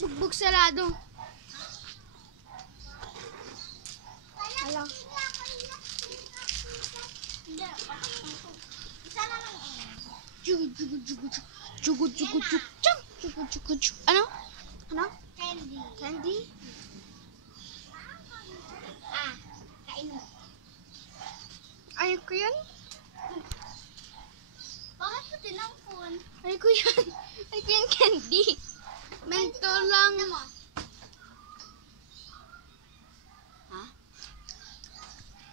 Bugbog sarado. Hala. Isa na lang eh. Chugud. Ano? Candy. Candy? Kain mo. Ayaw ko yan. Bakit mo tinangkon? Ayaw ko yan. Ayaw ko yan candy. Mento lang. Ha?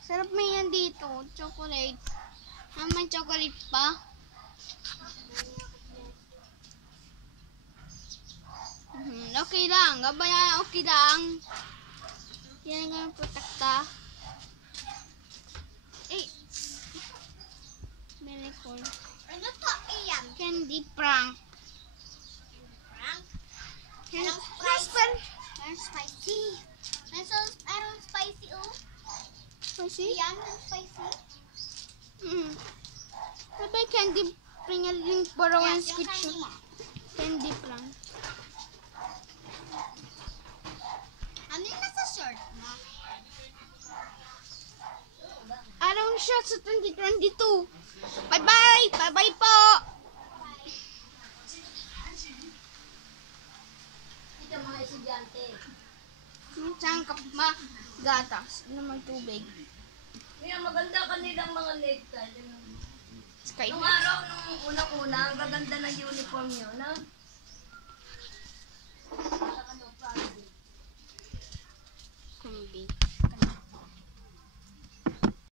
Sarap mo yan dito. Chocolate. May chocolate pa. Okay lang. Gabayan, okay lang. Yan ang protekta. Very cool. Ano to? Iyan. Candy prank. Frank? Candy Sprite. Meron spicy. Meron spicy oh. Spicy? Iyan, meron spicy. Sabay candy pringaling barawan Yung sketch. candy mo. Candy prank. Ano yung nasa short mo? Araw siya sa 2022. Bye-bye! Bye-bye po! Ito mga estudyante. Saan ka ma gatas? Ano may tubig? Kaya maganda kanilang mga necktie. Sky. Nung araw, nung unang-una, ang gaganda ng uniform nyo, na?